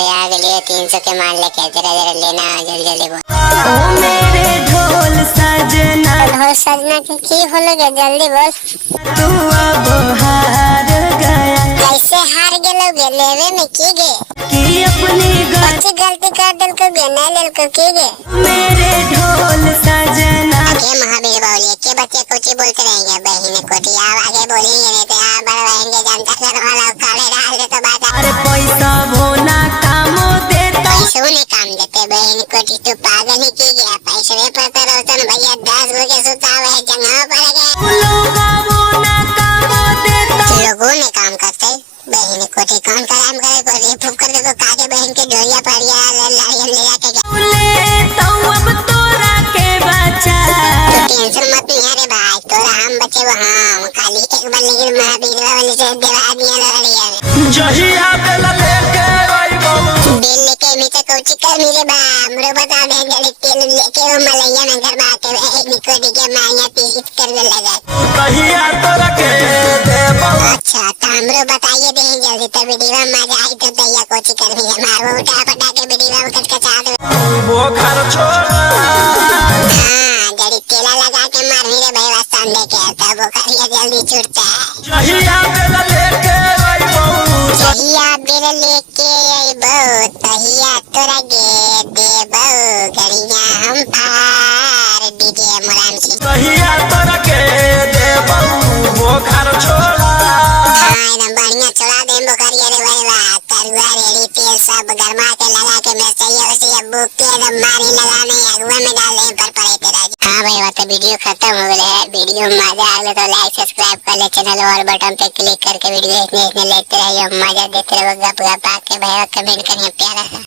पे आ गए 300 के मान लेके जरा जरा लेना जल्दी जल्दी बोल। ओ मेरे ढोल सजना, ढोल सजना के की होले गे जल्दी बोल। तू अब हार गया। कैसे हार गेलो गे लेवे में की गे कि अपनी बच्ची गलती कर दिल को गे नहीं लेल को की गे। मेरे ढोल सजना, के महावीर बोलिए के बच्चे कुछ ही बोलते रहेंगे बहन कोटी आप आगे बोलेंगे नहीं तो आप बड़ रहेंगे जनता घर वाला काले डाल दे तो बात। अरे पैसा भोना कामो देता, पैसे ने काम देते बहन कोटी तू पागल ही की गया पैसे में पता रोशन भैया 10 गो के सुतावे जंगल पर गए लोगा भोना कामो देता। लोगों ने काम करते बहन कोटी कौन काम करे कोटी फूक कर दे तो काके बहन के डोरिया पड़िया लारियन ले जाके बोले तो अब तोरा के बचा। टेंशन मत नहीं अरे भाई तोरा हम बचे वो हम खाली एक बार लेकिन महावीर वाले से देवा दिया लड़िया में जहिया बेल लेके आई बहु, बेल लेके मीठा कोची कर मेरे बा हमरो बता दे जल्दी तेल लेके वो मलैया में घर बाटे एक निकोटी के माया पीस कर दे लगा। कहिया तोरा के दे बहु। अच्छा तो हमरो बताइए दे जल्दी तो वीडियो में मजा आई तो दैया कोची कर भी मारो उठा पटा के वीडियो में कचकचा दे वो घर छोड़ हां जल्दी तेला लगा के मार मेरे भाई वास्ता लेके तब वो करिए जल्दी छूटता है। जहिया बेल लेके आई बहु, जहिया बेल लेके आई बहु तहिया तोरा गे दे बहु गरिया हम फार डीजे मुलायम सिंह। कहिया तोरा के दे बहु वो घर छोड़ा। एकदम बढ़िया चढ़ा दे बुखारी रे भाई वाह तरुआ रेडी तेल सब गरमा के लगा के मैं सही उसे बुक के एकदम मारी लगाने अगुआ में डाल दे पर पड़े तेरा। हाँ भाई वो तो वीडियो खत्म हो गया है। वीडियो में मजा आ गया तो लाइक सब्सक्राइब कर ले चैनल और बटन पे क्लिक करके वीडियो देखने लेते रहिए मजा देते रहो गप गप आके भाई कमेंट करिए प्यारा सा।